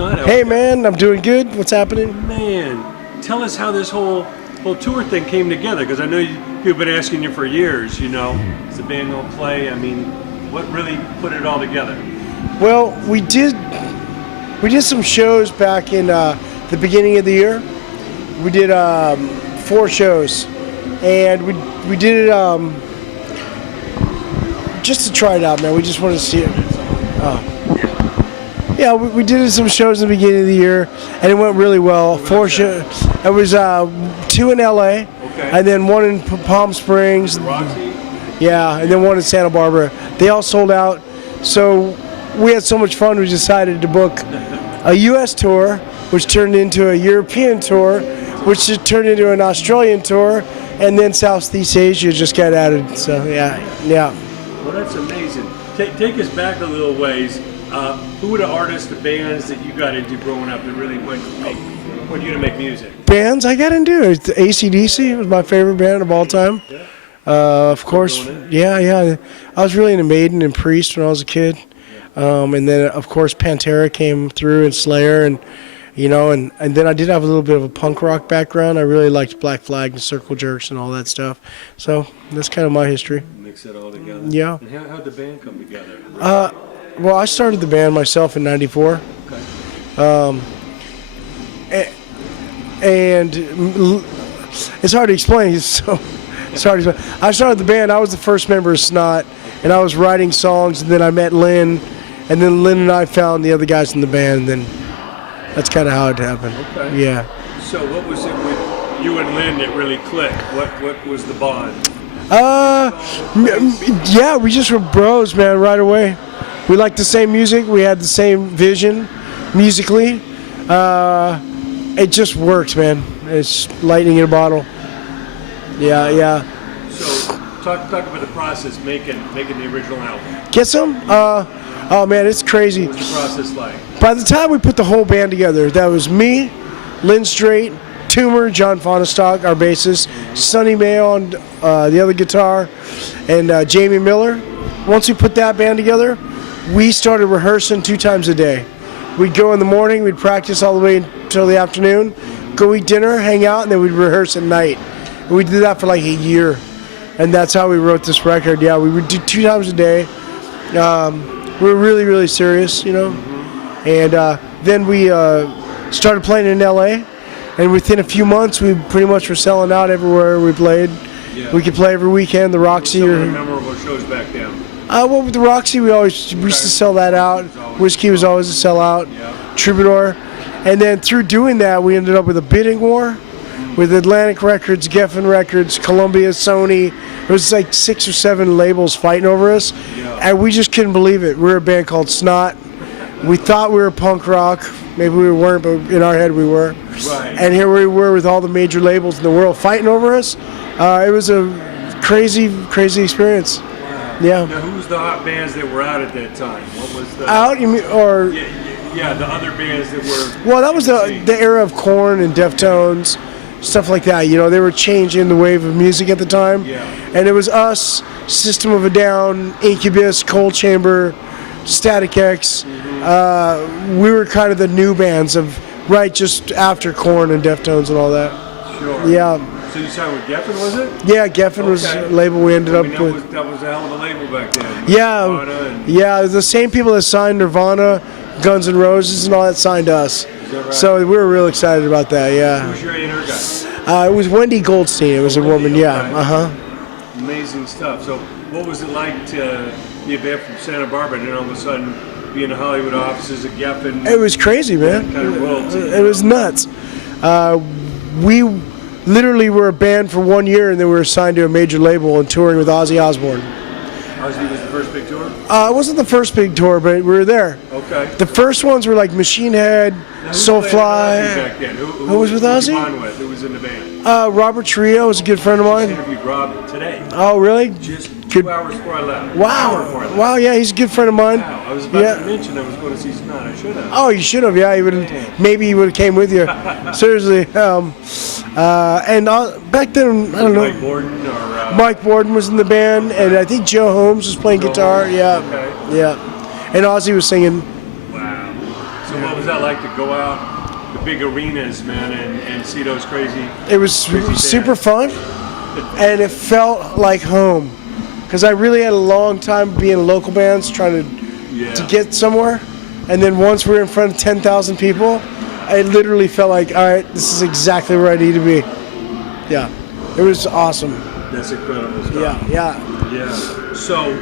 Snot? Hey, man, I'm doing good. What's happening? Man, tell us how this whole tour thing came together, because I know you've been asking you for years, you know, is the band gonna play? I mean, what really put it all together? Well, we did some shows back in the beginning of the year. We did 4 shows, and we did it just to try it out, man. We just wanted to see it. Yeah, we did some shows in the beginning of the year, and it went really well. 4 shows. It was 2 in LA, and then 1 in Palm Springs. Roxy? Yeah, and then 1 in Santa Barbara. They all sold out, so we had so much fun. We decided to book a U.S. tour, which turned into a European tour, which turned into an Australian tour, and then Southeast Asia just got added. So yeah. Well, that's amazing. Take us back a little ways. Who were the artists, the bands that you got into growing up that really went you to make music? Bands I got into, AC/DC was my favorite band of all time. Yeah. Of course, yeah. I was really into Maiden and Priest when I was a kid, and then of course Pantera came through, and Slayer, and you know, and then I did have a little bit of a punk rock background. I really liked Black Flag and Circle Jerks and all that stuff. So that's kind of my history. Mix it all together. Yeah. And how'd the band come together? Well, I started the band myself in '94. Okay. And it's hard to explain. It's hard to explain. I started the band. I was the first member of Snot, and I was writing songs. And then I met Lynne, and then Lynne and I found the other guys in the band. And then that's kind of how it happened. Okay. Yeah. So what was it with you and Lynne that really clicked? What was the bond? Yeah, we just were bros, man, right away. We liked the same music. We had the same vision musically. It just works, man. It's lightning in a bottle. Yeah. So talk about the process making the original album. Get some? Oh man, it's crazy. What was the process like? By the time we put the whole band together, that was me, Lynne Strait, Toomer, John Fonestock, our bassist, Sonny Mayo on the other guitar, and Jamie Miller. Once we put that band together, we started rehearsing 2 times a day. We'd go in the morning, we'd practice all the way until the afternoon, go eat dinner, hang out, and then we'd rehearse at night. And we did that for like a year, and that's how we wrote this record. Yeah, we would do 2 times a day. We were really, really serious, you know. And then we started playing in LA, and within a few months, we pretty much were selling out everywhere we played. Yeah. We could play every weekend, the Roxy. Some of the memorable shows back then. Well, with the Roxy, we used to sell that out. Whiskey was always a sellout. Yeah. Troubadour. And then through doing that, we ended up with a bidding war with Atlantic Records, Geffen Records, Columbia, Sony. It was like 6 or 7 labels fighting over us. Yeah. And we just couldn't believe it. We were a band called Snot. We thought we were punk rock. Maybe we weren't, but in our head we were. Right. And here we were with all the major labels in the world fighting over us. It was a crazy, crazy experience. Yeah. Now, who was the hot bands that were out at that time? What was the out? You mean, or yeah, the other bands that were. Well, that was the era of Korn and Deftones, stuff like that. You know, they were changing the wave of music at the time. Yeah. And it was us, System of a Down, Incubus, Cold Chamber, Static X. We were kind of the new bands of just after Korn and Deftones and all that. Sure. Yeah. So you signed with Geffen, was it? Yeah, Geffen was a label we ended up with. That was a hell of a label back then. Yeah, the same people that signed Nirvana, Guns N' Roses, and all that signed us. Is that right? So we were real excited about that. Yeah. Who was your A&R guy? It was Wendy Goldstein. It was a woman. Yeah. Okay. Amazing stuff. So what was it like to be a band from Santa Barbara and then all of a sudden be in the Hollywood offices at Geffen? It was crazy, man. Kind of royalty. It was nuts. We literally were a band for 1 year, and then we were signed to a major label and touring with Ozzy Osbourne. Ozzy was the first big tour? It wasn't the first big tour, but we were there. Okay. The first ones were like Machine Head, Soulfly. Back then? Who was with Ozzy? Who was in the band? Robert Trio was a good friend of I mine. interviewed Rob today. Oh, really? Just Good. 2 hours before I left. Wow, yeah, he's a good friend of mine. Wow. I was about to mention I was going to see Snot. I should have. Oh, you should have. Yeah, he would. Maybe he would have came with you. Seriously. And back then, I don't know. Mike Borden or Mike Borden was in the band, and I think Joe Holmes was playing guitar. Yeah, Okay. yeah. And Ozzy was singing. Wow. So what was that like to go out the big arenas, man, and see those crazy? It was super fun, and it felt like home, because I really had a long time being in local bands trying to get somewhere, and then once we were in front of 10,000 people, it literally felt like, all right, this is exactly where I need to be. Yeah, it was awesome. That's incredible stuff. Yeah. So,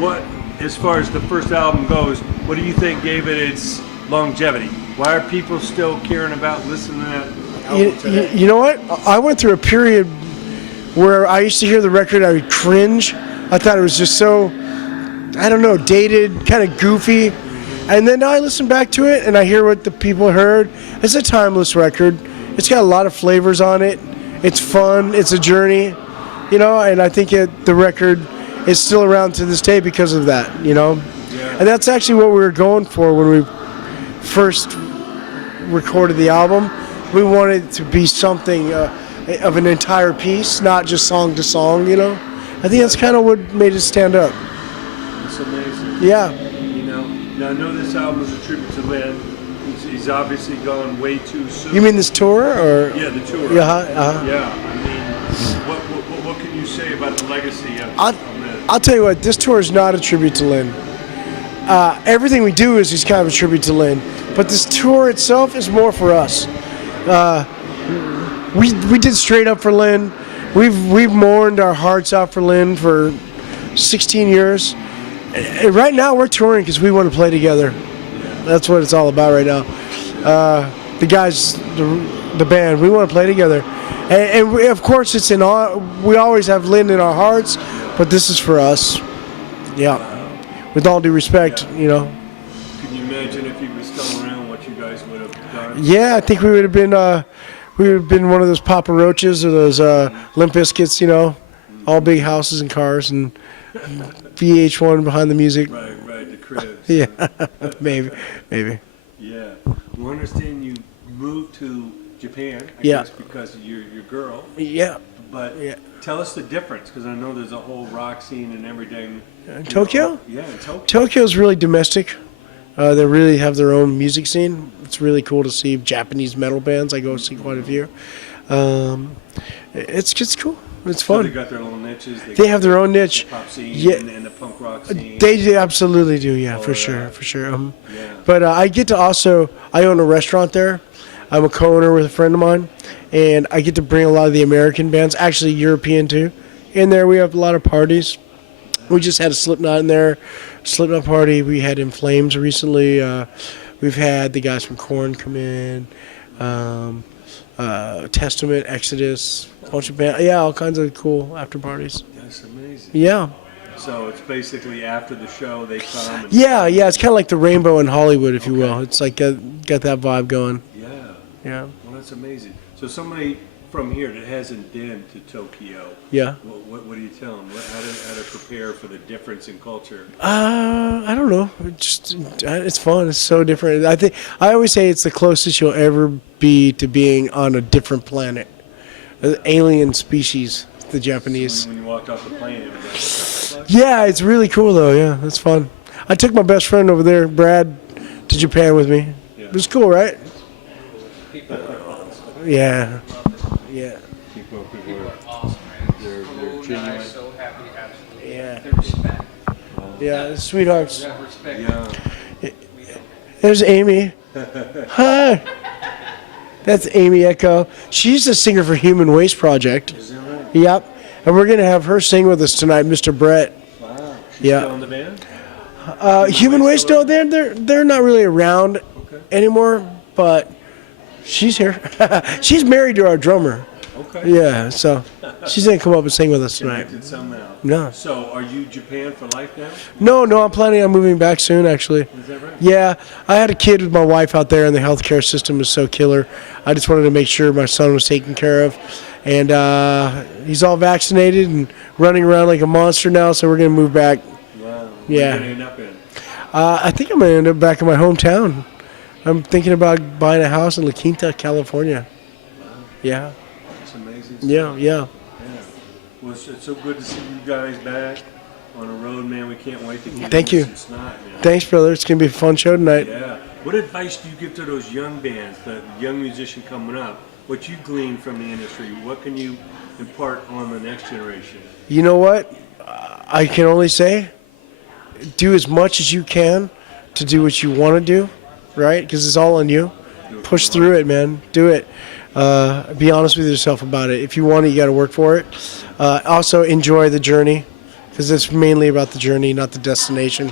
what, as far as the first album goes, what do you think gave it its longevity? Why are people still caring about listening to that album today? You know what? I went through a period where I used to hear the record, I would cringe. I thought it was just so, I don't know, dated, kind of goofy. And then now I listen back to it and I hear what the people heard. It's a timeless record. It's got a lot of flavors on it. It's fun. It's a journey, you know. And I think the record is still around to this day because of that, you know. Yeah. And that's actually what we were going for when we first recorded the album. We wanted it to be something of an entire piece, not just song to song, you know. I think that's kind of what made it stand up. It's amazing. Yeah. You know, now I know this album is a tribute to Lynne. He's obviously gone way too soon. You mean this tour, or? Yeah, the tour. Yeah. Yeah. I mean, what can you say about the legacy of Lynne? I'll tell you what. This tour is not a tribute to Lynne. Everything we do is kind of a tribute to Lynne, but this tour itself is more for us. We did Straight Up for Lynne. We've mourned our hearts out for Lynne for 16 years. And right now we're touring because we want to play together. That's what it's all about right now. The guys, the band, we want to play together. And we, of course, it's we always have Lynne in our hearts, but this is for us. Yeah. With all due respect, you know. Can you imagine if he was still around, what you guys would have done? Yeah, I think we would have been one of those Papa Roaches or those Limp Bizkits, you know, all big houses and cars and VH1 behind the music. Right, the cribs. Yeah, maybe. Yeah. We understand you moved to Japan, I Yeah. guess because of your girl. Yeah. But Yeah. tell us the difference, because I know there's a whole rock scene and everything. Tokyo? Yeah, in Tokyo. Tokyo's really domestic. They really have their own music scene. It's really cool to see Japanese metal bands. I go see quite a few. It's just cool. It's So fun. they got their own niches. They have their own niche. The pop scene Yeah. and the punk rock scene. They absolutely do, yeah, for yeah. sure. Yeah. But I get to I own a restaurant there. I'm a co-owner with a friend of mine, and I get to bring a lot of the American bands, actually European too. In there we have a lot of parties. We just had a Slipknot in there, Slipknot party. We had In Flames recently. We've had the guys from Korn come in, Testament, Exodus, a bunch of bands. Yeah, all kinds of cool after parties. That's amazing. Yeah. So it's basically after the show they come. And Yeah, it's kind of like the Rainbow in Hollywood, if you will. It's like got that vibe going. Yeah. Well, that's amazing. So somebody from here that hasn't been to Tokyo, Yeah. what do you tell them? How to prepare for the difference in culture? I don't know. It's fun. It's so different. I always say it's the closest you'll ever be to being on a different planet, an alien species. The Japanese. When you walked off the plane, it was like, Yeah, it's really cool though. Yeah, it's fun. I took my best friend over there, Brad, to Japan with me. Yeah. It was cool, right? Yeah. people are they're genuine. So happy, absolutely. Yeah. Their respect. Yeah, sweethearts. That respect. Yeah. There's Amy. Hi. That's Amy Echo. She's the singer for Human Waste Project. Is that right? Yep. And we're going to have her sing with us tonight, Mr. Brett. Wow. She's Yeah. still in the band? Human Waste, no, they're not really around Okay. anymore, but she's here. She's married to our drummer. Okay. Yeah, so she's going to come up and sing with us tonight. Connected somehow. No. So are you Japan for life now? No, I'm planning on moving back soon, actually. Is that right? Yeah, I had a kid with my wife out there, and the healthcare system is so killer. I just wanted to make sure my son was taken care of. And he's all vaccinated and running around like a monster now, so we're going to move back. Wow. Yeah. Where are you going to end up in? I think I'm going to end up back in my hometown. I'm thinking about buying a house in La Quinta, California. Yeah. It's amazing. Yeah. Yeah. Well, it's so good to see you guys back on the road, man. We can't wait to get Thank you. Snot, man. Thanks, brother. It's going to be a fun show tonight. Yeah. What advice do you give to those young bands, the young musician coming up? What you glean from the industry? What can you impart on the next generation? You know what? I can only say, do as much as you can to do what you want to do, right? Because it's all on you. Push through it, man. Do it. Be honest with yourself about it. If you want it, you got to work for it. Also, enjoy the journey, because it's mainly about the journey, not the destination.